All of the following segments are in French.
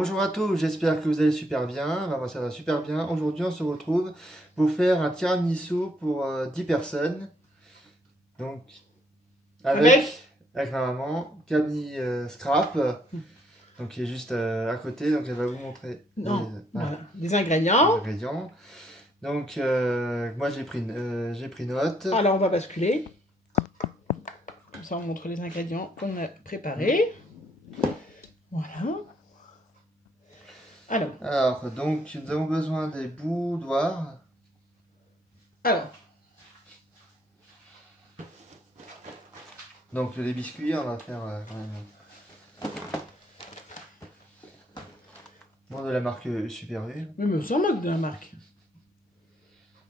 Bonjour à tous, j'espère que vous allez super bien. Moi ça va super bien. Aujourd'hui on se retrouve pour faire un tiramisu pour 10 personnes. Donc avec ma maman, Camille Scrap, donc qui est juste à côté, donc elle va vous montrer les ingrédients. Donc moi j'ai pris note. Alors on va basculer. Comme ça on montre les ingrédients qu'on a préparés. Voilà. Alors, donc nous avons besoin des boudoirs. Donc les biscuits, on va faire quand même de la marque Super U. Mais on s'en moque de la marque.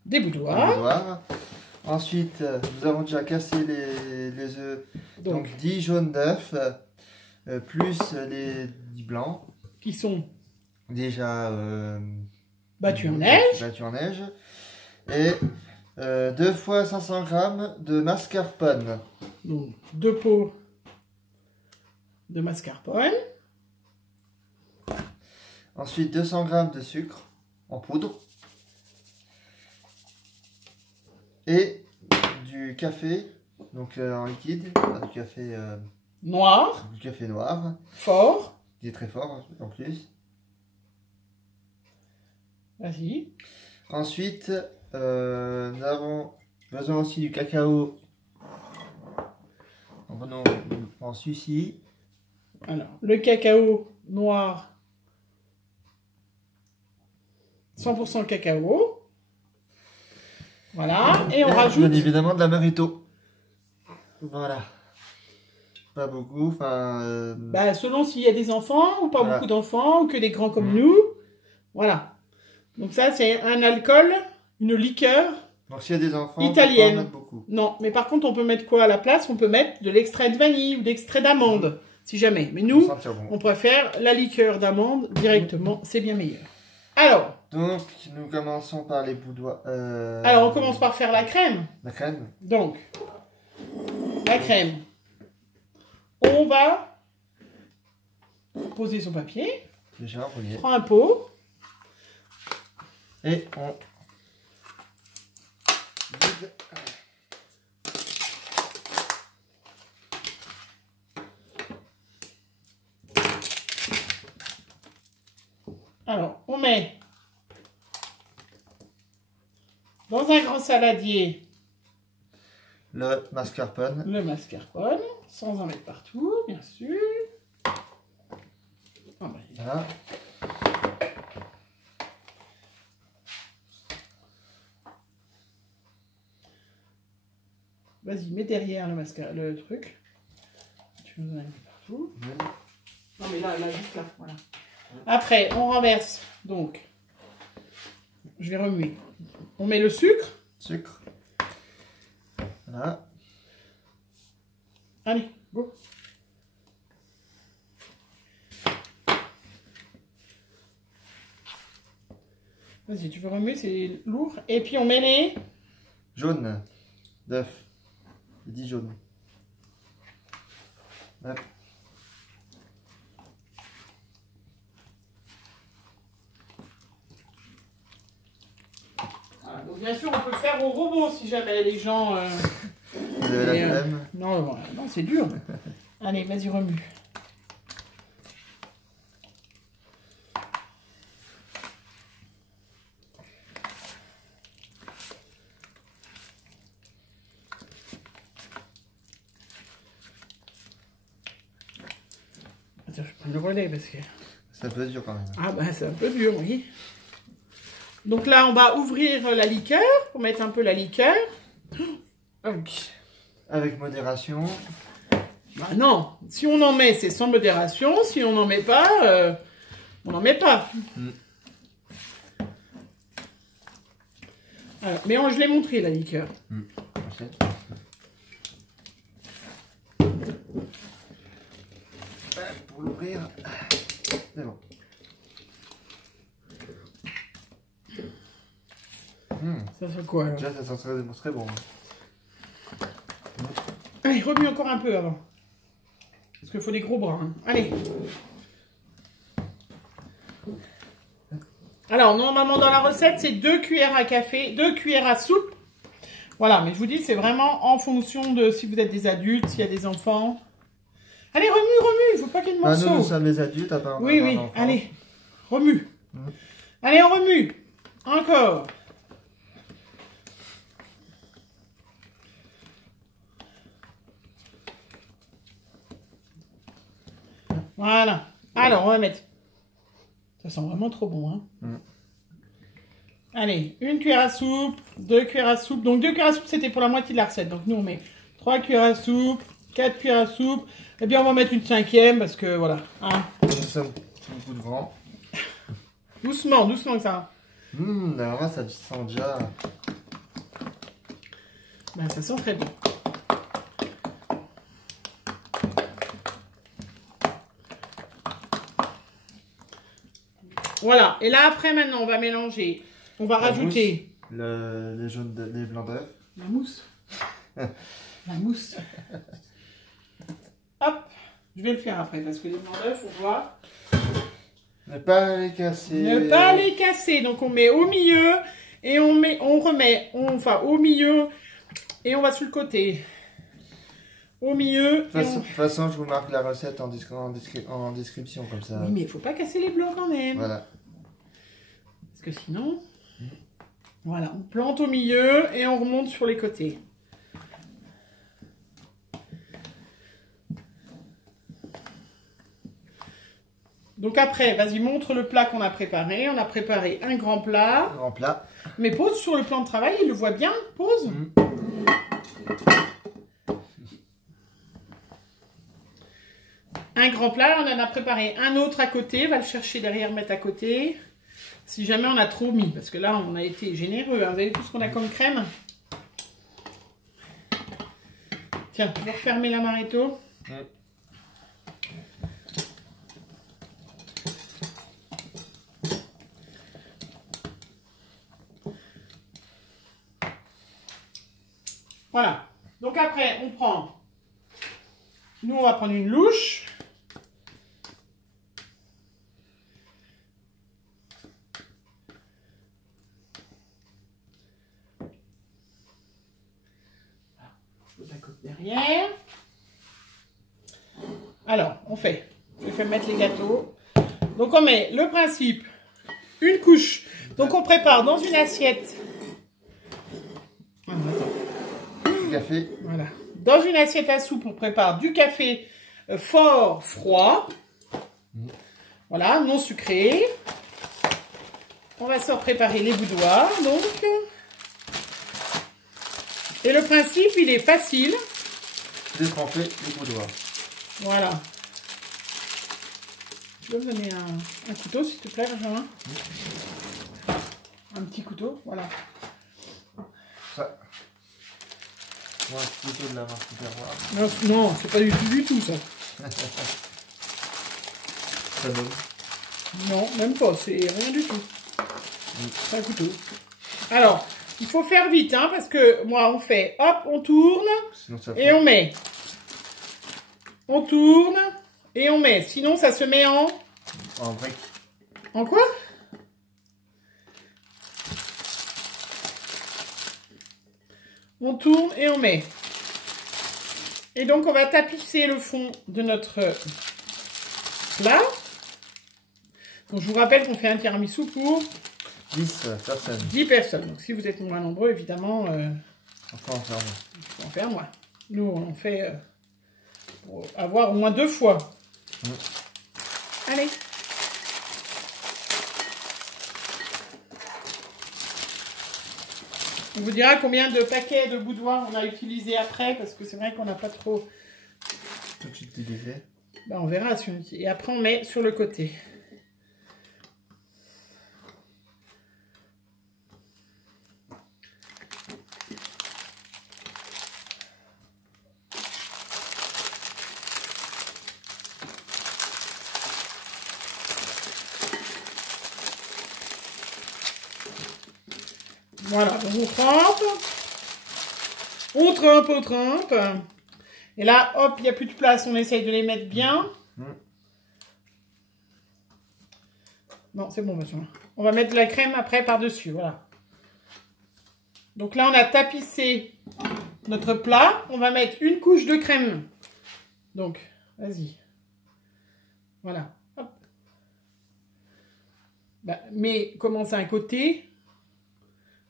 Des boudoirs. Ensuite, nous avons déjà cassé les œufs. Donc 10 jaunes d'œufs, plus les 10 blancs. Qui sont déjà battus en neige. Et 2 fois 500 g de mascarpone. Donc 2 pots de mascarpone. Ensuite 200 g de sucre en poudre. Et du café, donc en liquide, du café noir. Du café noir. Fort. Il est très fort en plus. Vas-y. Ensuite, nous avons besoin aussi du cacao. Donc on prend celui-ci. Alors, le cacao noir, 100% cacao. Voilà. Et on rajoute... Bien évidemment de l'amaretto. Voilà. Pas beaucoup, enfin... selon s'il y a des enfants ou pas beaucoup d'enfants, ou que des grands comme nous. Voilà. Donc ça, c'est un alcool, une liqueur. Donc s'il y a des enfants, italienne. On peut pas en mettre beaucoup. Non, mais par contre, on peut mettre quoi à la place? On peut mettre de l'extrait de vanille ou d'extrait d'amande, si jamais. Mais nous, on préfère la liqueur d'amande directement, c'est bien meilleur. Alors. Donc, nous commençons par les boudoirs. Alors, on commence par faire la crème. La crème. Donc, la crème. On va poser son papier. Déjà, on prend un pot. Et on vide. Alors, on met dans un grand saladier le mascarpone. Sans en mettre partout, bien sûr. Voilà. Vas-y, mets derrière le truc. Tu nous en as mis partout. Non, mais là, juste là, voilà. Après, on renverse. Donc, je vais remuer. On met le sucre. Voilà. Allez, go. Vas-y, tu veux remuer, c'est lourd. Et puis, on met les... jaunes d'œufs. 10 jaunes. Hop. Donc bien sûr, on peut le faire au robot si jamais les gens... Vous avez la flemme? Non, c'est dur. Allez, vas-y, remue. Attends, je prends le relais parce que... C'est un peu dur quand même. Ah bah c'est un peu dur, oui. Donc là, on va ouvrir la liqueur pour mettre un peu la liqueur. Avec modération. Bah non, si on en met, c'est sans modération. Si on n'en met pas, on n'en met pas. Alors, mais je l'ai montré, la liqueur. Pour l'ouvrir, c'est bon. Ça fait quoi alors? Déjà, ça sent très bon. Allez, remue encore un peu avant. Parce qu'il faut des gros bras. Hein. Allez. Alors, normalement, dans la recette, c'est 2 cuillères à café, 2 cuillères à soupe. Voilà, mais je vous dis, c'est vraiment en fonction de si vous êtes des adultes, s'il y a des enfants. Allez, remue, il ne faut pas qu'il y ait de morceaux. Nous sommes des adultes, attends. Oui, oui, allez, remue. Allez, on remue. Encore. Voilà. Alors, on va mettre... Ça sent vraiment trop bon, hein. Allez, 1 cuillère à soupe, 2 cuillères à soupe. Donc 2 cuillères à soupe, c'était pour la moitié de la recette. Donc nous, on met 3 cuillères à soupe, 4 cuillères à soupe. Et bien, on va mettre une 5e parce que voilà. Hein. Ça beaucoup de vent. Doucement, doucement que ça. Alors là, ça sent déjà... Ben, ça sent très bon. Voilà. Et là, après, maintenant, on va mélanger. On va rajouter... les jaunes, les blancs d'œufs. La mousse. La mousse. Hop. Je vais le faire après parce que les blancs d'œufs, on voit. Ne pas les casser. Ne pas les casser. Donc, on met au milieu et on remet, enfin, au milieu et on va sur le côté. Au milieu. De toute façon, je vous marque la recette en description comme ça. Oui, mais il ne faut pas casser les blancs quand même. Voilà. Parce que sinon... Voilà, on plante au milieu et on remonte sur les côtés. Donc après, vas-y, montre le plat qu'on a préparé. On a préparé un grand plat. Un grand plat. Mais pose sur le plan de travail, il le voit bien. Pose. Un grand plat, on en a préparé un autre à côté. Va le chercher derrière, mettre à côté. Si jamais on a trop mis, parce que là, on a été généreux. Hein. Vous avez vu tout ce qu'on a comme crème? Tiens, tu veux refermer l'amaretto? Voilà. Donc après, on prend... Nous, on va prendre une louche. Derrière. Alors, on fait. Je vais mettre les gâteaux. Donc, on met le principe, une couche. Donc, on prépare dans une assiette. Café. Voilà. Dans une assiette à soupe, on prépare du café fort, froid. Voilà, non sucré. On va se préparer les boudoirs, donc. Et le principe, il est facile. Détremper les boudoirs. Voilà. Tu peux me donner un couteau, s'il te plaît, Benjamin? Un petit couteau, voilà. Ça. Moi, un couteau de la marque Tupperware. Non, c'est pas du tout ça. Ça donne. Non, même pas, c'est rien du tout. C'est un couteau. Alors, il faut faire vite, hein, parce que moi, on fait, hop, on tourne, et on met. On tourne, et on met. Sinon, ça se met en... En brique. En quoi? On tourne et on met. Et donc, on va tapisser le fond de notre plat. Donc, je vous rappelle qu'on fait un tiramisu pour... 10 personnes. 10 personnes. Donc, si vous êtes moins nombreux, évidemment... On peut en faire moins. Il faut en faire moins. Nous, on en fait pour avoir au moins 2 fois. Allez. On vous dira combien de paquets de boudoirs on a utilisé après, parce que c'est vrai qu'on n'a pas trop... Tout utilisé. Ben, on verra. Et après, on met sur le côté. Voilà, donc on trempe. On trempe, on trempe. Et là, hop, il n'y a plus de place, on essaye de les mettre bien. Non, c'est bon, Benjamin. On va mettre de la crème après par-dessus, voilà. Donc là, on a tapissé notre plat. On va mettre une couche de crème. Donc, vas-y. Voilà. Hop. Bah, mais commence à un côté.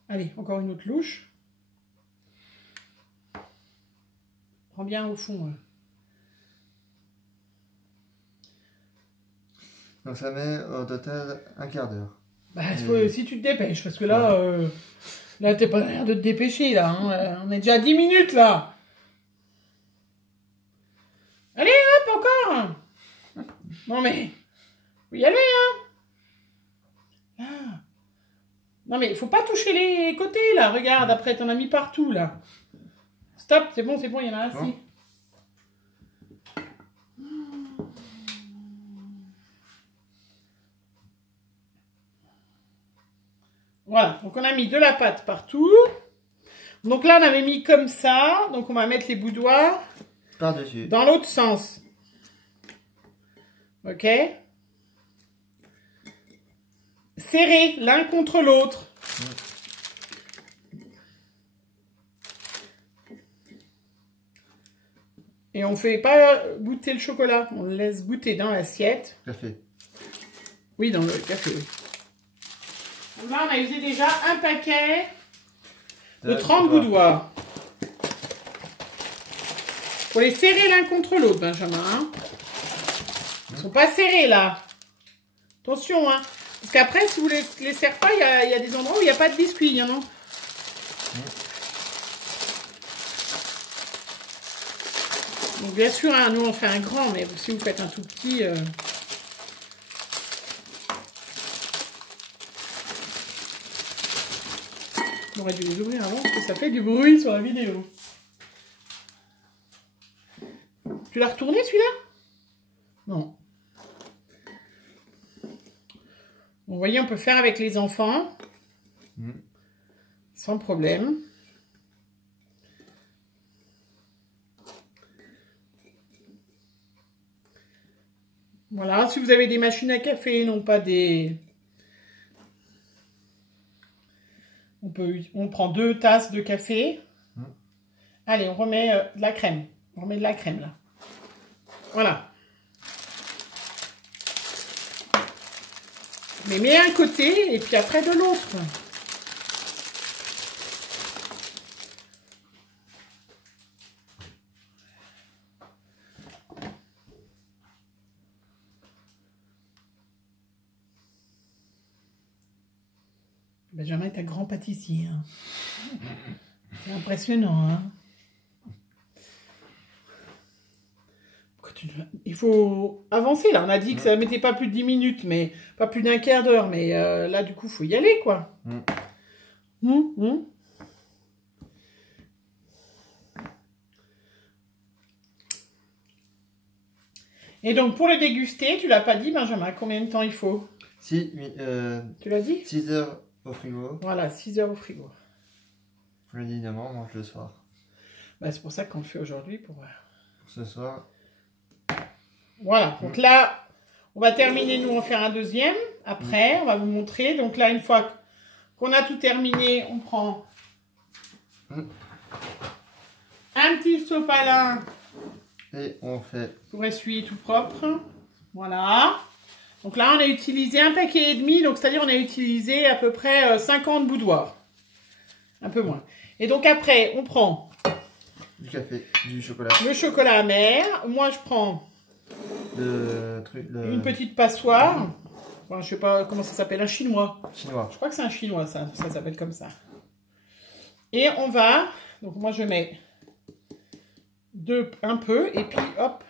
Allez, encore une autre louche. Prends bien au fond. Donc ça met au total un quart d'heure. Bah, si tu te dépêches, parce que là, là t'es pas l'air de te dépêcher, là. Hein. On est déjà à 10 minutes, là. Allez, hop, encore. Non, mais, faut y aller, hein. Ah. Non, mais il faut pas toucher les côtés, là. Regarde, après, t'en as mis partout, là. Stop, c'est bon, il y en a assez. Bon. Voilà, donc on a mis de la pâte partout. Donc là, on avait mis comme ça. Donc on va mettre les boudoirs par-dessus. Dans l'autre sens. Ok. Serrés l'un contre l'autre. Et on fait pas goûter le chocolat. On le laisse goûter dans l'assiette. Café. Oui, dans le café, oui. Là, on a usé déjà un paquet de 30 boudoirs. Faut les serrer l'un contre l'autre, Benjamin. Hein. Ils sont pas serrés, là. Attention, hein. Parce qu'après, si vous les serrez pas, il y a des endroits où il n'y a pas de biscuits, hein, non? Donc, bien sûr, hein, nous, on fait un grand, mais si vous faites un tout petit... On aurait dû les ouvrir avant parce que ça fait du bruit sur la vidéo. Tu l'as retourné celui-là? Non. Vous voyez, on peut faire avec les enfants. Sans problème. Voilà, si vous avez des machines à café, non pas des... On prend 2 tasses de café. Allez, on remet de la crème. On remet de la crème, là. Voilà. Mais mets un côté et puis après de l'autre. Benjamin est un grand pâtissier. Hein. C'est impressionnant. Hein. Il faut avancer là. On a dit que ça ne mettait pas plus de 10 minutes, mais pas plus d'un quart d'heure. Mais là, du coup, il faut y aller, quoi. Et donc, pour le déguster, tu l'as pas dit, Benjamin, combien de temps il faut? Si, tu l'as dit? 6 heures au frigo. Voilà, 6 heures au frigo. Évidemment, on mange le soir. Bah, c'est pour ça qu'on le fait aujourd'hui. Pour ce soir. Voilà, donc là, on va terminer, nous, on va faire un deuxième. Après, on va vous montrer. Donc là, une fois qu'on a tout terminé, on prend un petit sopalin. Et on fait... Pour essuyer tout propre. Voilà. Donc là, on a utilisé un paquet et demi. Donc, c'est-à-dire, on a utilisé à peu près 50 boudoirs. Un peu moins. Et donc, après, on prend... Du café, du chocolat. Le chocolat amer. Moi, je prends... Une petite passoire. Enfin, je sais pas comment ça s'appelle. Un chinois. Chinois. Je crois que c'est un chinois, ça s'appelle comme ça. Et on va... Donc, moi, je mets... un peu. Et puis, hop...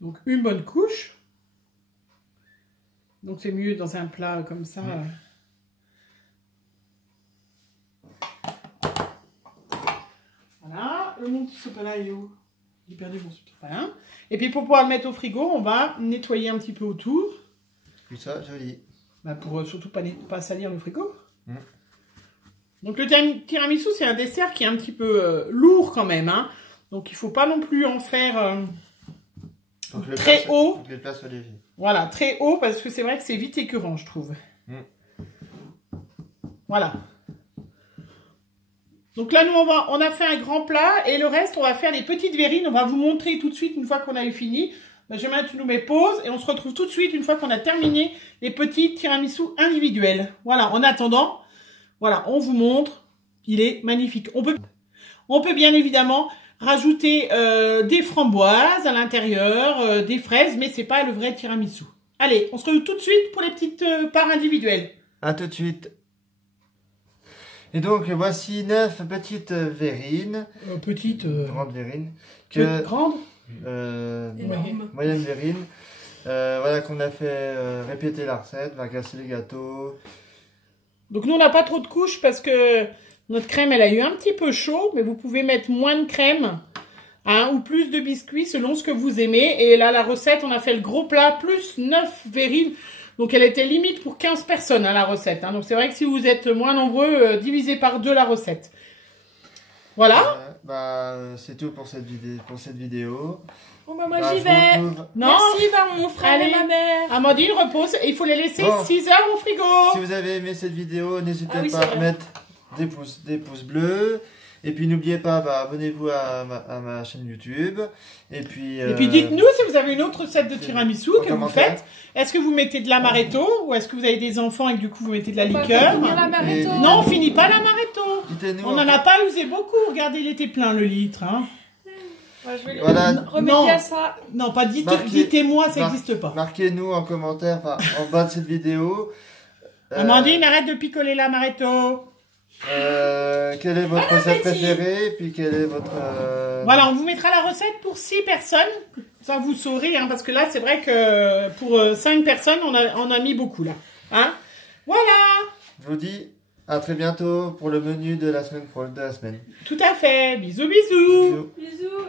Donc, une bonne couche. Donc, c'est mieux dans un plat comme ça. Voilà. Mon petit sopalin est où? J'ai perdu mon sopalin. Et puis, pour pouvoir le mettre au frigo, on va nettoyer un petit peu autour. Puis ça, joli. Bah, pour surtout pas salir le frigo. Donc le tiramisu, c'est un dessert qui est un petit peu lourd quand même. Hein. Donc il ne faut pas non plus en faire très haut. Faut que les plats soient légers. Voilà, très haut parce que c'est vrai que c'est vite écœurant, je trouve. Voilà. Donc là, nous, on a fait un grand plat et le reste, on va faire les petites verrines. On va vous montrer tout de suite une fois qu'on a eu fini. Benjamin, tu nous mets pause et on se retrouve tout de suite une fois qu'on a terminé les petits tiramisu individuels. Voilà, en attendant, voilà, on vous montre. Il est magnifique. On peut bien évidemment rajouter des framboises à l'intérieur, des fraises, mais c'est pas le vrai tiramisu. Allez, on se retrouve tout de suite pour les petites parts individuelles. À tout de suite. Et donc, voici 9 petites verrines. Grandes verrines. Grandes Moyenne verrine. Voilà qu'on a fait répéter la recette, on va casser les gâteaux. Donc nous, on n'a pas trop de couches parce que notre crème, elle a eu un petit peu chaud, mais vous pouvez mettre moins de crème ou plus de biscuits selon ce que vous aimez. Et là, la recette, on a fait le gros plat plus 9 verrines. Donc, elle était limite pour 15 personnes, hein, la recette. Hein. Donc, c'est vrai que si vous êtes moins nombreux, divisez par 2 la recette. Voilà. C'est tout pour cette vidéo. Oh, bah, moi, j'y vais. Non. Merci, mon frère et ma mère. Amandine, repose. Il faut les laisser 6 heures au frigo. Si vous avez aimé cette vidéo, n'hésitez pas à mettre des pouces bleus. Et puis n'oubliez pas, abonnez-vous à ma chaîne YouTube. Et puis dites-nous si vous avez une autre recette de tiramisu que vous faites. Est-ce que vous mettez de l'amaretto ou est-ce que vous avez des enfants et que du coup vous mettez de la liqueur? Non, on finit pas l'amaretto. On n'en a pas usé beaucoup. Regardez, il était plein le litre. Hein. Ouais, je vais remettre à ça. Non, pas dites-moi, ça n'existe pas. Marquez-nous en commentaire, en bas de cette vidéo. Amandine, arrête de picoler l'amaretto. Quelle est votre recette préférée? Puis quelle est votre... Voilà, on vous mettra la recette pour 6 personnes. Ça, vous saurez, hein, parce que là, c'est vrai que pour 5 personnes, on a mis beaucoup, là. Hein? Voilà. Je vous dis à très bientôt pour le menu de la semaine. Tout à fait. Bisous, bisous. Bisous.